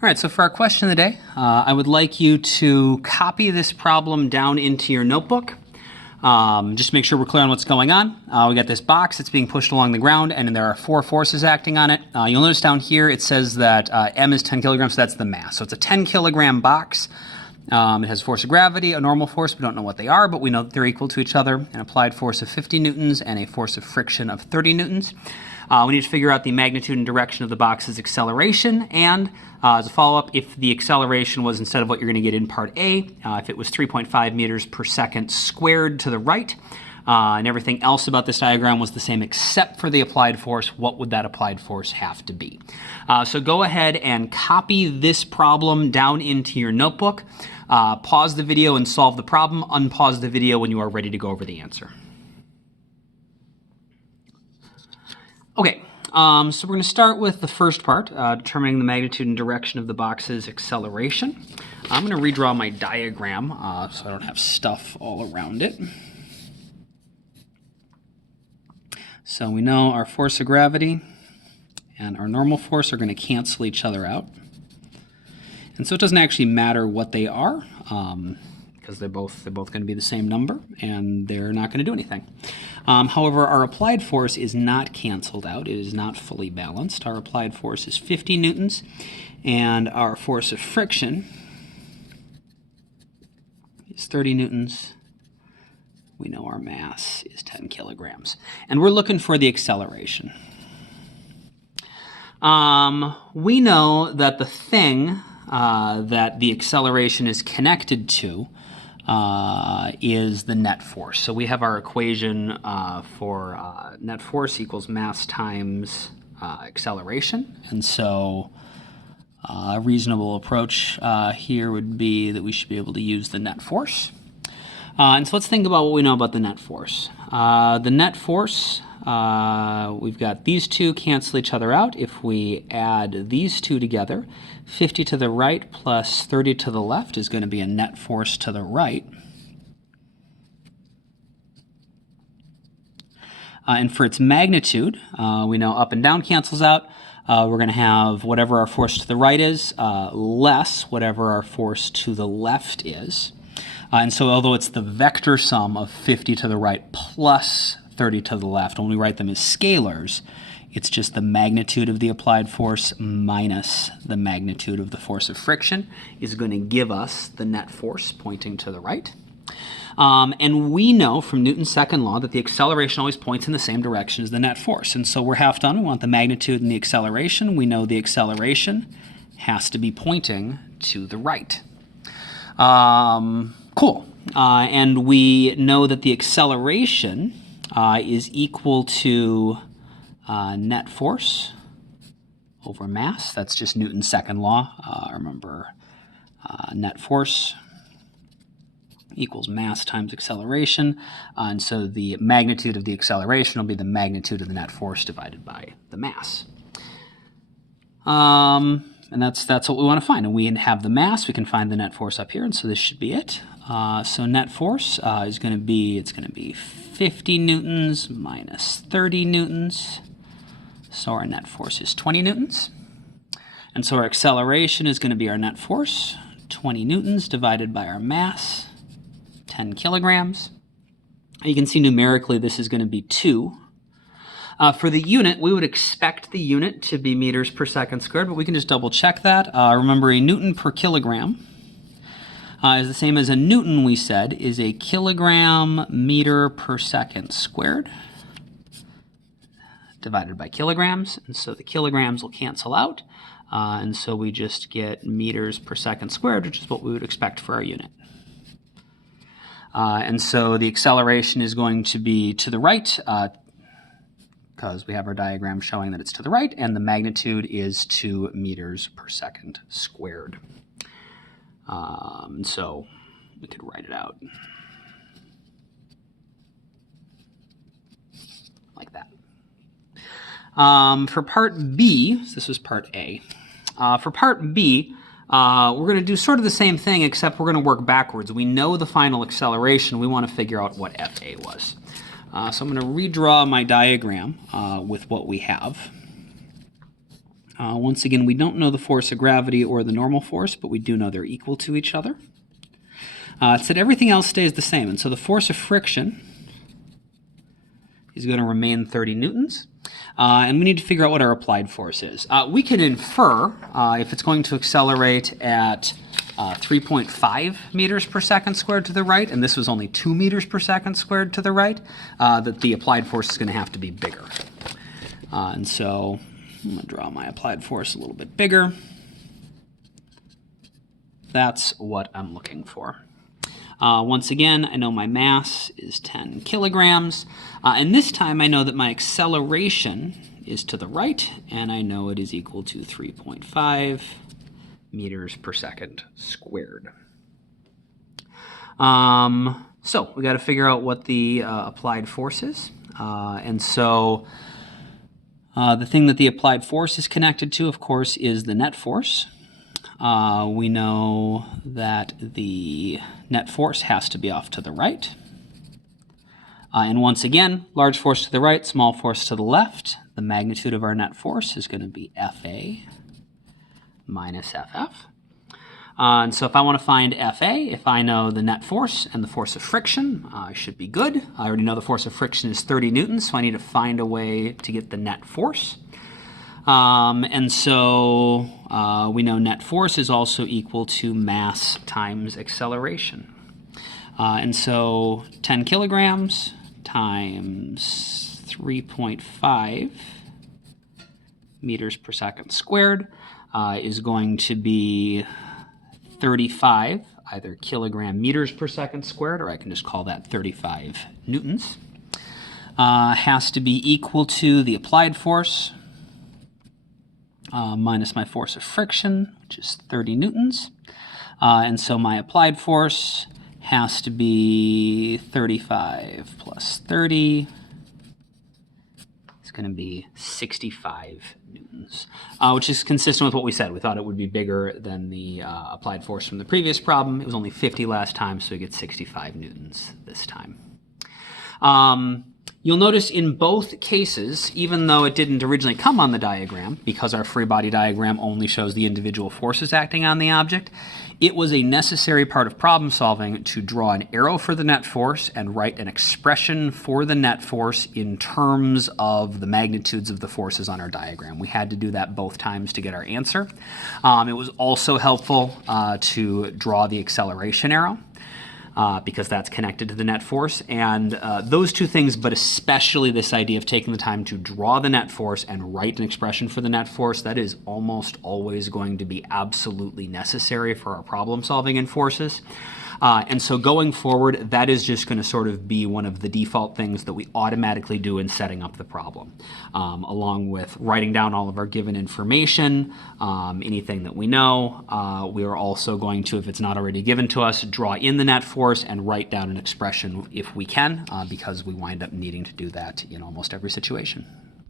All right, so for our question of the day, I would like you to copy this problem down into your notebook. Just make sure we're clear on what's going on. We got this box that's being pushed along the ground, and there are 4 forces acting on it. You'll notice down here it says that M is 10 kilograms, so that's the mass. So it's a 10 kilogram box. It has force of gravity, a normal force. We don't know what they are, but we know that they're equal to each other. An applied force of 50 newtons and a force of friction of 30 newtons. We need to figure out the magnitude and direction of the box's acceleration, and as a follow-up, if the acceleration was, instead of what you're going to get in part A, if it was 3.5 meters per second squared to the right, and everything else about this diagram was the same except for the applied force, what would that applied force have to be? So go ahead and copy this problem down into your notebook. Pause the video and solve the problem. Unpause the video when you are ready to go over the answer. Okay, so we're going to start with the first part, determining the magnitude and direction of the box's acceleration. I'm going to redraw my diagram so I don't have stuff all around it. So we know our force of gravity and our normal force are going to cancel each other out. And so it doesn't actually matter what they are, because they're both going to be the same number, and they're not going to do anything. However, our applied force is not canceled out. It is not fully balanced. Our applied force is 50 newtons, and our force of friction is 30 newtons. We know our mass is 10 kilograms. And we're looking for the acceleration. We know that the thing that the acceleration is connected to is the net force. So we have our equation for net force equals mass times acceleration. And so a reasonable approach here would be that we should be able to use the net force. And so let's think about what we know about the net force. The net force, we've got these two cancel each other out. If we add these two together, 50 to the right plus 30 to the left is going to be a net force to the right. And for its magnitude, we know up and down cancels out. We're going to have whatever our force to the right is less whatever our force to the left is. And so although it's the vector sum of 50 to the right plus 30 to the left, when we write them as scalars, it's just the magnitude of the applied force minus the magnitude of the force of friction is going to give us the net force pointing to the right. And we know from Newton's second law that the acceleration always points in the same direction as the net force. And so we're half done. We want the magnitude and the acceleration. We know the acceleration has to be pointing to the right. Cool. And we know that the acceleration is equal to net force over mass. That's just Newton's second law. Remember, net force equals mass times acceleration. And so the magnitude of the acceleration will be the magnitude of the net force divided by the mass. And that's what we want to find. And we have the mass. We can find the net force up here. And so this should be it. So net force is going to be, it's going to be 50 newtons minus 30 newtons. So our net force is 20 newtons. And so our acceleration is going to be our net force, 20 newtons divided by our mass, 10 kilograms. You can see numerically this is going to be 2. For the unit, we would expect the unit to be meters per second squared, but we can just double check that. Remember, a Newton per kilogram is the same as a Newton, we said, is a kilogram meter per second squared divided by kilograms. And so the kilograms will cancel out. And so we just get meters per second squared, which is what we would expect for our unit. And so the acceleration is going to be to the right, because we have our diagram showing that it's to the right, and the magnitude is 2 meters per second squared. So we could write it out like that. For part B, so this was part A. For part B, we're going to do sort of the same thing, except we're going to work backwards. We know the final acceleration. We want to figure out what FA was. So I'm going to redraw my diagram with what we have. Once again, we don't know the force of gravity or the normal force, but we do know they're equal to each other. It said everything else stays the same, and so the force of friction is going to remain 30 newtons. And we need to figure out what our applied force is. We can infer, if it's going to accelerate at 3.5 meters per second squared to the right, and this was only 2 meters per second squared to the right, that the applied force is going to have to be bigger. And so I'm going to draw my applied force a little bit bigger. That's what I'm looking for. Once again, I know my mass is 10 kilograms, and this time I know that my acceleration is to the right, and I know it is equal to 3.5 meters per second squared. So we got to figure out what the applied force is, and so the thing that the applied force is connected to, of course, is the net force. We know that the net force has to be off to the right. And once again, large force to the right, small force to the left. The magnitude of our net force is going to be Fa minus Ff. And so if I want to find Fa, if I know the net force and the force of friction, I should be good. I already know the force of friction is 30 newtons, so I need to find a way to get the net force. And so we know net force is also equal to mass times acceleration. And so 10 kilograms times 3.5 meters per second squared is going to be 35, either kilogram meters per second squared, or I can just call that 35 newtons. Has to be equal to the applied force, minus my force of friction, which is 30 newtons. And so my applied force has to be 35 plus 30. It's going to be 65 newtons, which is consistent with what we said. We thought it would be bigger than the applied force from the previous problem. It was only 50 last time, so we get 65 newtons this time. You'll notice in both cases, even though it didn't originally come on the diagram, because our free body diagram only shows the individual forces acting on the object, it was a necessary part of problem solving to draw an arrow for the net force and write an expression for the net force in terms of the magnitudes of the forces on our diagram. We had to do that both times to get our answer. It was also helpful to draw the acceleration arrow, because that's connected to the net force. And those two things, but especially this idea of taking the time to draw the net force and write an expression for the net force, that is almost always going to be absolutely necessary for our problem solving in forces. And so going forward, that is just going to sort of be one of the default things that we automatically do in setting up the problem, along with writing down all of our given information, anything that we know. We are also going to, if it's not already given to us, draw in the net force and write down an expression if we can, because we wind up needing to do that in almost every situation.